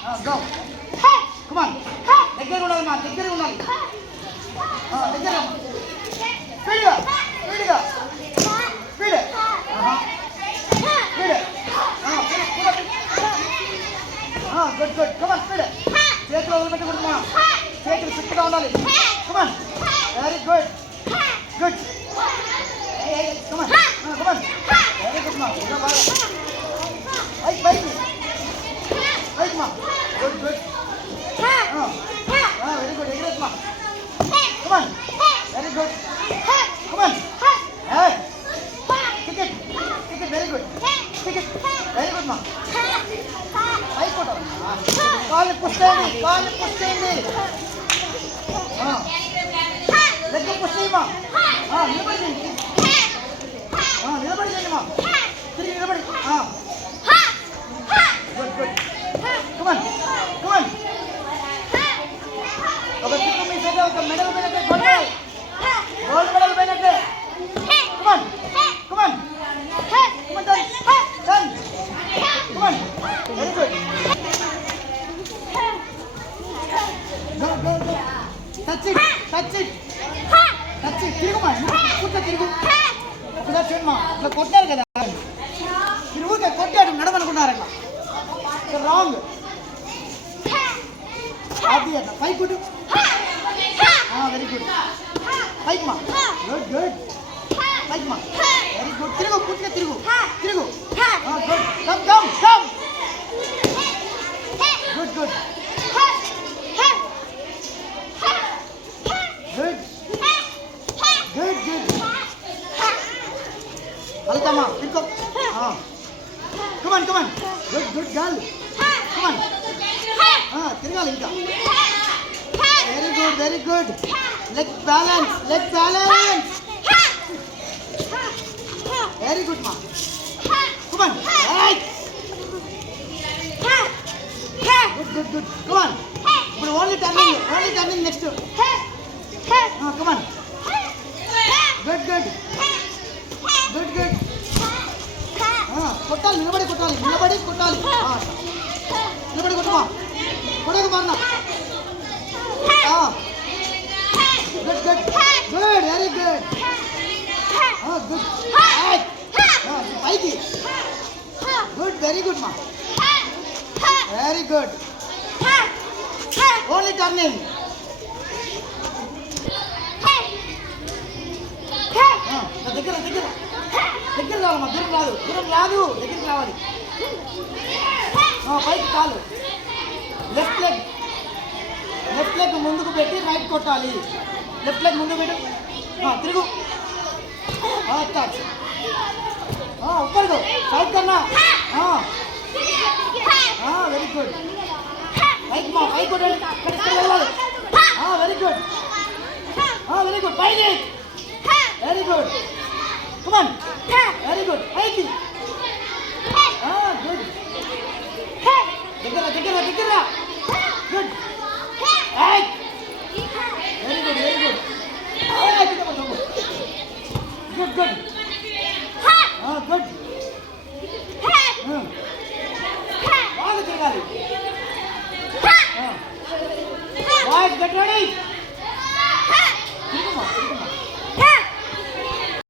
Go. Come on. దగ్గర ఉండాలి మా దగ్గర ఉండాలి. దగ్గర. స్పీడ్గా స్పీడ్గా speed. Speed. Good good. Come on speed. చేతులు వదిలిపెట్టకూడదు మా. చేతులు ఫిట్గా ఉండాలి. Come on. Very good. Good. Come on. Come on. Very good ma. Bike bike. Bike ma. Good good. Very good. Agree ma. Come on. Very good. Come on. Hey. Kick it. Kick it. Very good. Kick it. Very good ma. Bike put on. Call push చేయండి. Call push చేయండి. Leg push చేయి ma. నిలబడి చేయండి. నిలబడి చేయండి మా. తిరిగి నిలబడి. Good good. Come on. Come on. ఒక చిక్కు మీ చేత ఒక మెడల్ పైనట్టే గోల్డ్ మెడల్ పైనట్టే. Come on. Come on. Come on done. Done. Come on. Very good. Go go go. Touch it. Touch it. Touch it. తిరుగు మా. కూర్చో తిరుగు. ఒకసారి చూడండి మా. ఇట్లా కొట్టారు కదా. మీరు ఊరికే కొట్టాడు నడవనుకున్నారు అట్లా. రాంగ్. అది అట్లా పైకి కొట్టు. Very good. పైకి మా. Good good. పైకి మా. Very good. తిరుగు పూర్తిగా తిరుగు. తిరుగు. Good. Come come come. Good good. Good. Good good. వెళ్తామా తిరుగు. Come on, come on. Good, good girl. Come on. తిరగాలి ఇంకా. Very good, very good. Leg balance, leg balance. Very good, ma. Come on. Right. Good, good, good. Come on. But only turning next. Come on. Good, good. Good, good. కొట్టాలి నిలబడి కొట్టాలి నిలబడి కొట్టాలి నిలబడి కొట్టుమా కొడకు మారనా good good good very good good పైకి గుడ్ వెరీ గుడ్ మా వెరీ గుడ్ ఓన్లీ టర్నింగ్ దగ్గర దగ్గర దగ్గర రావాలమ్మా దూరం రాదు దగ్గరికి రావాలి పైకి కాలు లెఫ్ట్ లెగ్ ముందుకు పెట్టి రైట్ కొట్టాలి లెఫ్ట్ లెగ్ ముందుకు పెట్టు తిరుగు ఉప్పరుగు సైడ్ కన్నా వెరీ గుడ్ పైకి మా పైకి కొట్టాలి వెళ్ళాలి వెరీ గుడ్ వెరీ గుడ్ పైకి very good Come on. Very good. Payki. Good. Digera.